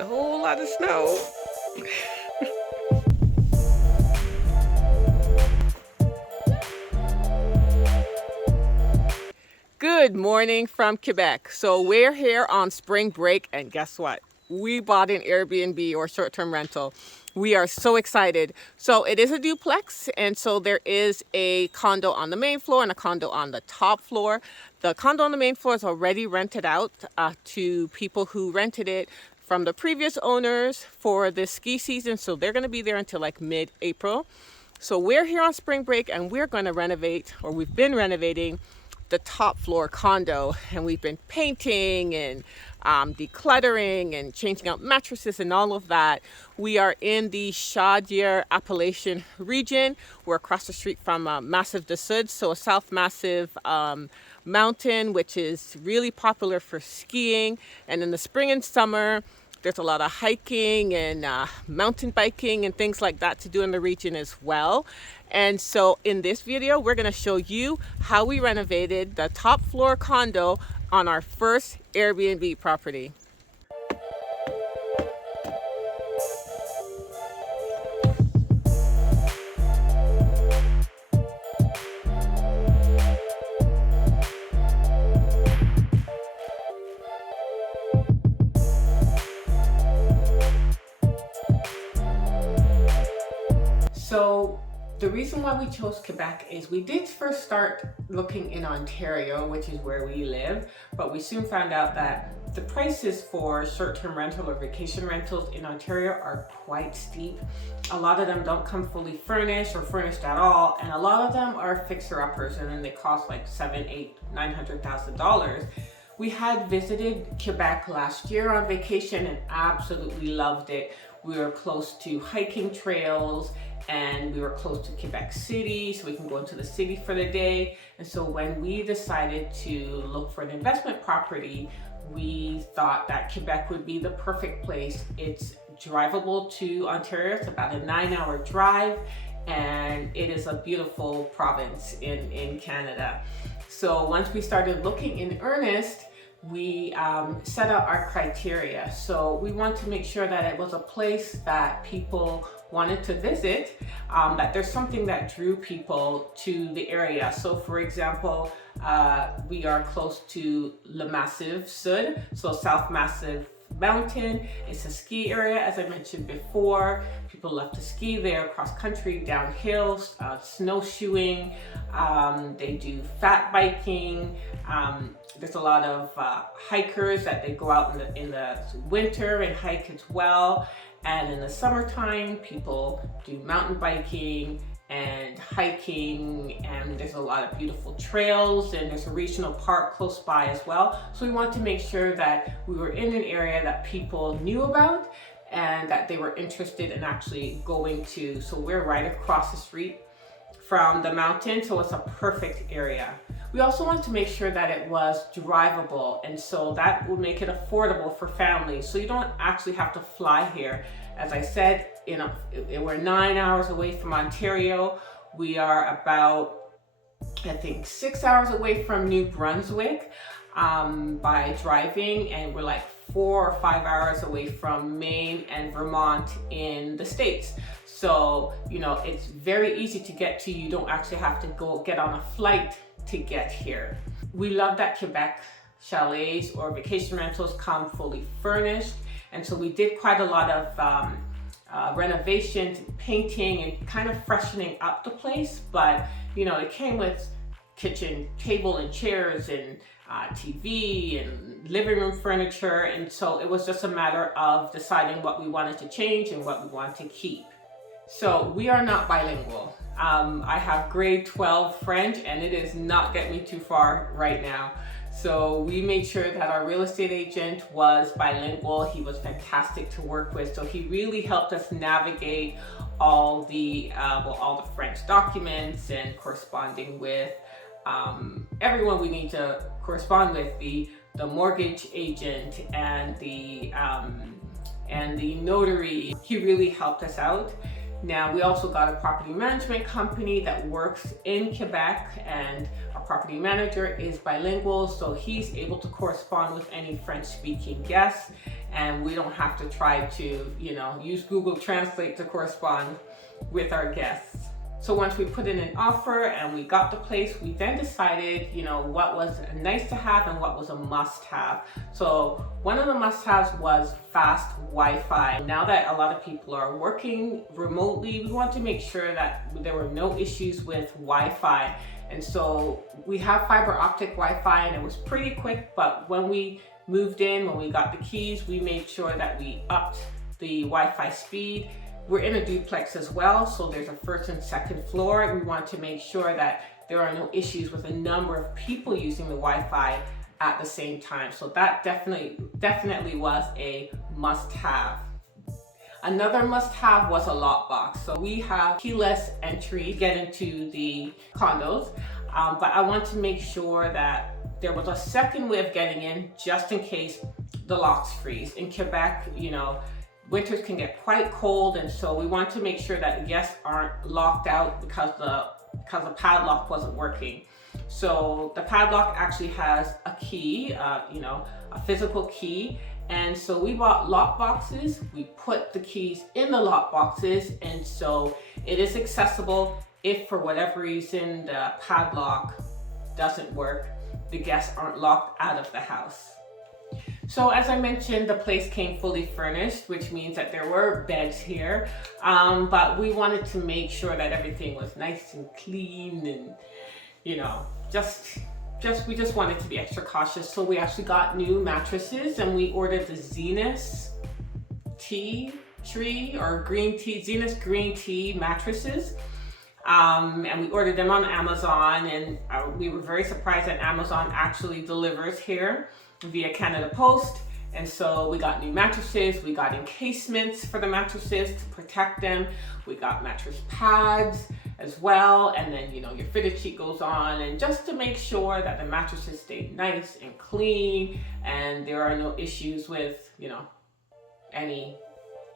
a whole lot of snow. Good morning from Quebec. So we're here on spring break, and guess what? We bought an Airbnb or short-term rental. We are so excited. So it is a duplex, and so there is a condo on the main floor and a condo on the top floor. The condo on the main floor is already rented out to people who rented it from the previous owners for the ski season. So they're going to be there until like mid-April. So we're here on spring break, and we're going to renovate, or we've been renovating, the top floor condo, and we've been painting and decluttering and changing out mattresses and all of that. We are in the Chaudiere-Appalaches region. We're across the street from Massif du Sud, so a South Massive mountain, which is really popular for skiing. And in the spring and summer, there's a lot of hiking and mountain biking and things like that to do in the region as well. And so in this video, we're going to show you how we renovated the top floor condo on our first Airbnb property. So the reason why we chose Quebec is we did first start looking in Ontario, which is where we live, but we soon found out that the prices for short-term rental or vacation rentals in Ontario are quite steep. A lot of them don't come fully furnished or furnished at all, and a lot of them are fixer-uppers, and then they cost like $700,000, $800,000, $900,000. We had visited Quebec last year on vacation and absolutely loved it. We were close to hiking trails, and we were close to Quebec City, so we can go into the city for the day. And so when we decided to look for an investment property, we thought that Quebec would be the perfect place. It's drivable to Ontario. It's about a 9-hour drive, and it is a beautiful province in Canada. So once we started looking in earnest, we set out our criteria. So we want to make sure that it was a place that people wanted to visit, that there's something that drew people to the area. So for example, we are close to Le Massif Sud, so South Massive Mountain. It's a ski area, as I mentioned before. People love to ski there, cross country, downhill, snowshoeing. They do fat biking. There's a lot of hikers that they go out in the winter and hike as well. And in the summertime, people do mountain biking and hiking, and there's a lot of beautiful trails, and there's a regional park close by as well. So we want to make sure that we were in an area that people knew about and that they were interested in actually going to. So we're right across the street from the mountain, so it's a perfect area. We also want to make sure that it was drivable, and so that would make it affordable for families. So you don't actually have to fly here. As I said, we're 9 hours away from Ontario. We are about, I think, 6 hours away from New Brunswick by driving, and we're like 4 or 5 hours away from Maine and Vermont in the States. So, it's very easy to get to. You don't actually have to go get on a flight to get here. We love that Quebec chalets or vacation rentals come fully furnished, and so we did quite a lot of renovations, painting, and kind of freshening up the place. But it came with kitchen table and chairs and TV and living room furniture, and so it was just a matter of deciding what we wanted to change and what we wanted to keep. So we are not bilingual. I have grade 12 French, and it is not getting me too far right now. So we made sure that our real estate agent was bilingual. He was fantastic to work with. So he really helped us navigate all the French documents and corresponding with everyone we need to correspond with, the mortgage agent and the notary. He really helped us out. Now, we also got a property management company that works in Quebec, and our property manager is bilingual, so he's able to correspond with any French-speaking guests. and we don't have to try to, use Google Translate to correspond with our guests. So once we put in an offer and we got the place, we then decided, what was nice to have and what was a must have. So one of the must haves was fast Wi-Fi. Now that a lot of people are working remotely, we want to make sure that there were no issues with Wi-Fi. And so we have fiber optic Wi-Fi, and it was pretty quick, but when we moved in, when we got the keys, we made sure that we upped the Wi-Fi speed. We're in a duplex as well, so there's a first and second floor, and we want to make sure that there are no issues with a number of people using the Wi-Fi at the same time. So that definitely was a must-have. Another must-have was a lockbox. So we have keyless entry to get into the condos, but I want to make sure that there was a second way of getting in just in case the locks freeze. In Quebec, winters can get quite cold, and so we want to make sure that the guests aren't locked out because the padlock wasn't working. So the padlock actually has a key, a physical key, and so we bought lock boxes. We put the keys in the lock boxes, and so it is accessible if for whatever reason the padlock doesn't work. The guests aren't locked out of the house. So as I mentioned, the place came fully furnished, which means that there were beds here, but we wanted to make sure that everything was nice and clean, and we just wanted to be extra cautious. So we actually got new mattresses, and we ordered the Zenith Zenith green tea mattresses. And we ordered them on Amazon, and we were very surprised that Amazon actually delivers here via Canada Post. And so we got new mattresses, we got encasements for the mattresses to protect them, we got mattress pads as well, and then your fitted sheet goes on, and just to make sure that the mattresses stay nice and clean and there are no issues with any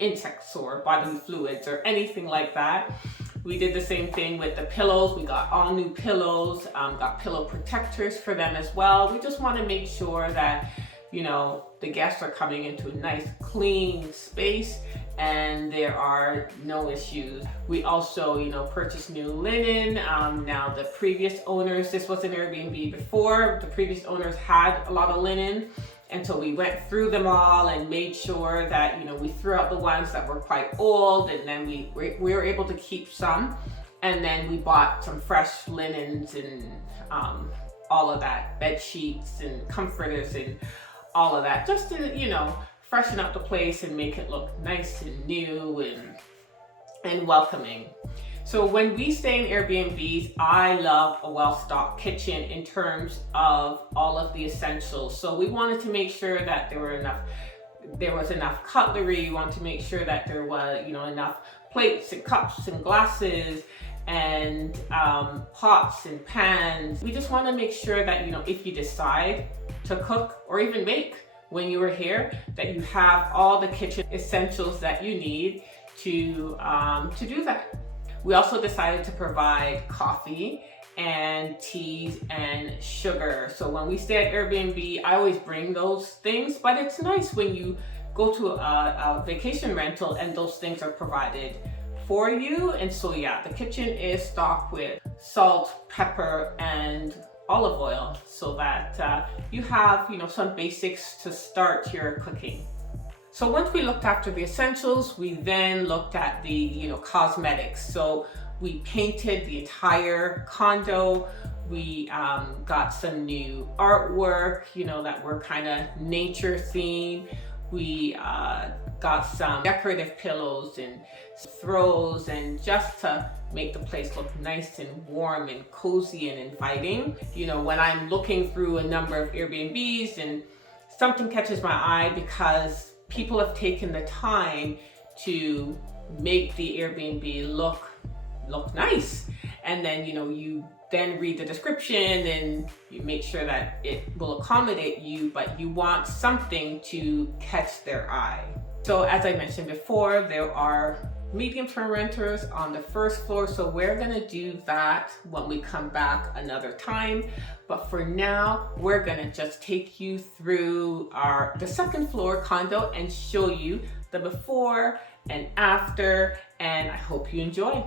insects or bodily fluids or anything like that. We did the same thing with the pillows. We got all new pillows, got pillow protectors for them as well. We just want to make sure that, the guests are coming into a nice clean space and there are no issues. We also, purchased new linen. Now the previous owners, this was an Airbnb before, the previous owners had a lot of linen. And so we went through them all and made sure that, we threw out the ones that were quite old, and then we were able to keep some. And then we bought some fresh linens and all of that, bed sheets and comforters and all of that, just to, freshen up the place and make it look nice and new and welcoming. So when we stay in Airbnbs, I love a well-stocked kitchen in terms of all of the essentials. So we wanted to make sure that there was enough cutlery. We wanted to make sure that there was, enough plates and cups and glasses and pots and pans. We just want to make sure that, if you decide to cook or even bake when you are here, that you have all the kitchen essentials that you need to do that. We also decided to provide coffee and teas and sugar. So when we stay at Airbnb, I always bring those things, but it's nice when you go to a vacation rental and those things are provided for you. And so the kitchen is stocked with salt, pepper, and olive oil, so that you have some basics to start your cooking. So once we looked after the essentials, we then looked at the cosmetics. So we painted the entire condo. We got some new artwork, that were kind of nature themed. We got some decorative pillows and throws, and just to make the place look nice and warm and cozy and inviting. When I'm looking through a number of Airbnbs and something catches my eye because people have taken the time to make the Airbnb look nice, and then you then read the description and you make sure that it will accommodate you, but you want something to catch their eye. So as I mentioned before, there are medium-term renters on the first floor, so we're gonna do that when we come back another time. But for now, we're gonna just take you through the second floor condo and show you the before and after, and I hope you enjoy.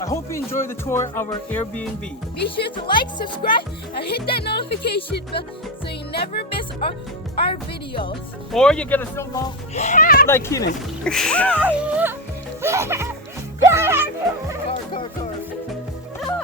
I hope you enjoyed the tour of our Airbnb. Be sure to like, subscribe, and hit that notification bell so you never miss our videos. Or you get a snowball like Keenan.